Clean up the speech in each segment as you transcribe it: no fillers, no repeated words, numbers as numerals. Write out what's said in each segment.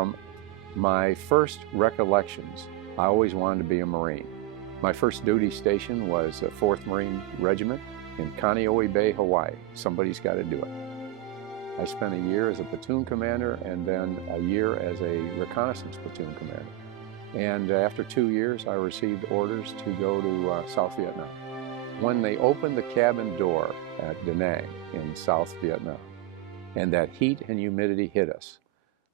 From my first recollections, I always wanted to be a Marine. My first duty station was the 4th Marine Regiment in Kaneohe Bay, Hawaii. Somebody's got to do it. I spent a year as a platoon commander and then a year as a reconnaissance platoon commander. And after 2 years, I received orders to go to South Vietnam. When they opened the cabin door at Da Nang in South Vietnam, and that heat and humidity hit us,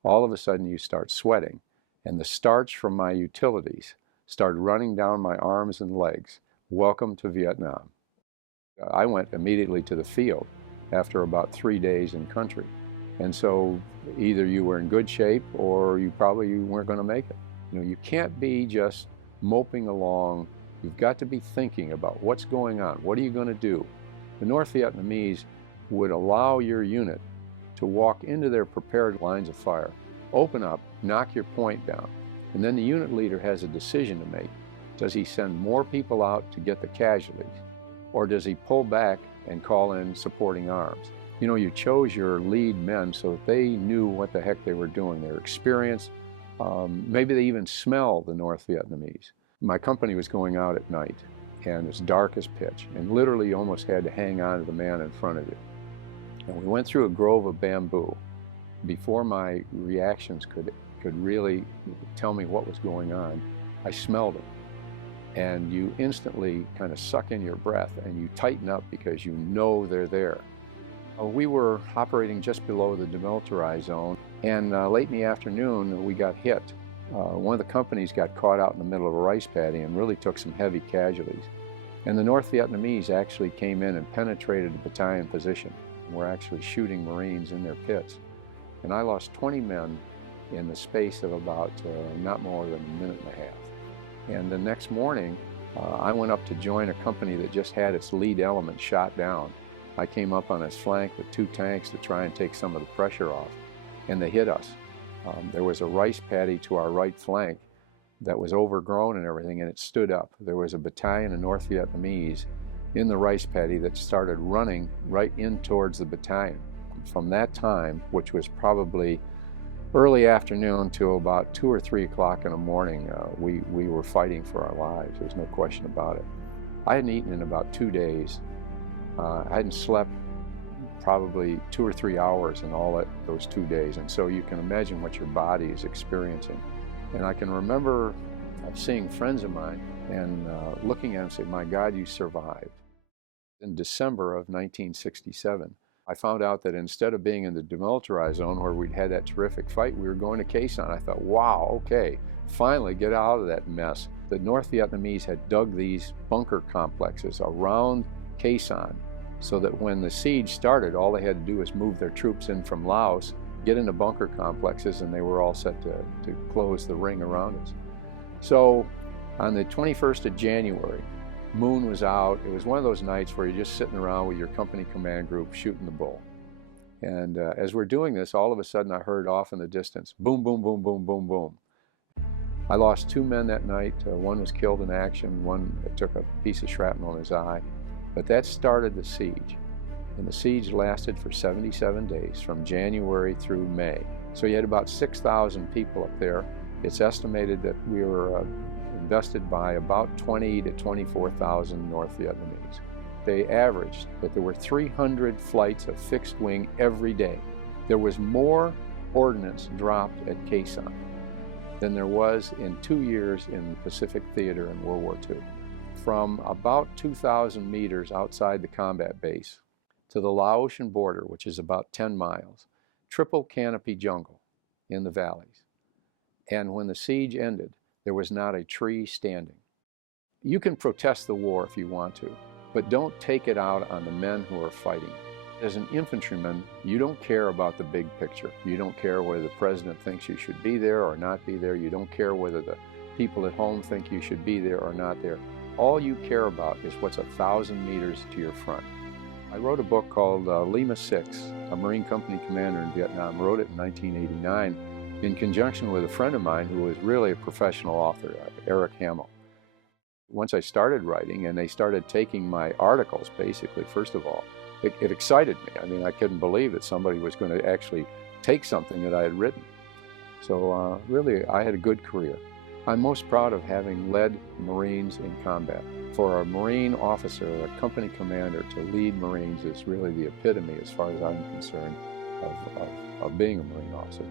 all of a sudden you start sweating, and the starch from my utilities started running down my arms and legs. Welcome to Vietnam. I went immediately to the field after about 3 days in country. And so either you were in good shape or you probably weren't going to make it. You know, you can't be just moping along. You've got to be thinking about what's going on. What are you going to do? The North Vietnamese would allow your unit to walk into their prepared lines of fire, open up, knock your point down, and then the unit leader has a decision to make. Does he send more people out to get the casualties, or does he pull back and call in supporting arms? You know, you chose your lead men so that they knew what the heck they were doing. They were experienced. Maybe they even smelled the North Vietnamese. My company was going out at night, and it's dark as pitch, and literally you almost had to hang on to the man in front of you. And we went through a grove of bamboo. Before my reactions could really tell me what was going on, I smelled it. And you instantly kind of suck in your breath and you tighten up because you know they're there. We were operating just below the demilitarized zone, and late in the afternoon we got hit. One of the companies got caught out in the middle of a rice paddy and really took some heavy casualties. And the North Vietnamese actually came in and penetrated the battalion position and were actually shooting Marines in their pits. And I lost 20 men in the space of about not more than a minute and a half. And the next morning, I went up to join a company that just had its lead element shot down. I came up on its flank with 2 tanks to try and take some of the pressure off, and they hit us. There was a rice paddy to our right flank that was overgrown and everything, and it stood up. There was a battalion of North Vietnamese in the rice paddy that started running right in towards the battalion. From that time, which was probably early afternoon till about 2 or 3 o'clock in the morning, we were fighting for our lives. There's no question about it. I hadn't eaten in about 2 days. I hadn't slept probably 2 or 3 hours in all those 2 days, and so you can imagine what your body is experiencing. And I can remember seeing friends of mine and looking at them and saying, "My God, you survived." In December of 1967, I found out that instead of being in the demilitarized zone where we'd had that terrific fight, we were going to Khe Sanh. I thought, wow, okay, finally get out of that mess. The North Vietnamese had dug these bunker complexes around Khe Sanh so that when the siege started, all they had to do was move their troops in from Laos, get into bunker complexes, and they were all set to close the ring around us. So on the 21st of January, moon was out. It was one of those nights where you're just sitting around with your company command group shooting the bull. And as we're doing this, all of a sudden I heard off in the distance, boom, boom, boom, boom, boom, boom. I lost 2 men that night. One was killed in action. One took a piece of shrapnel in his eye. But that started the siege. And the siege lasted for 77 days, from January through May. So you had about 6,000 people up there. It's estimated that we were invested by about 20 to 24,000 North Vietnamese. They averaged that there were 300 flights of fixed wing every day. There was more ordnance dropped at Khe Sanh than there was in 2 years in the Pacific Theater in World War II. From about 2,000 meters outside the combat base to the Laotian border, which is about 10 miles, triple canopy jungle in the valleys. And when the siege ended, there was not a tree standing. You can protest the war if you want to, but don't take it out on the men who are fighting. As an infantryman, you don't care about the big picture. You don't care whether the president thinks you should be there or not be there. You don't care whether the people at home think you should be there or not there. All you care about is what's 1,000 meters to your front. I wrote a book called Lima 6, a Marine Company commander in Vietnam. Wrote it in 1989 in conjunction with a friend of mine who was really a professional author, Eric Hamill. Once I started writing and they started taking my articles, basically, first of all, it excited me. I mean, I couldn't believe that somebody was going to actually take something that I had written. So really, I had a good career. I'm most proud of having led Marines in combat. For a Marine officer, a company commander, to lead Marines is really the epitome, as far as I'm concerned, of being a Marine officer.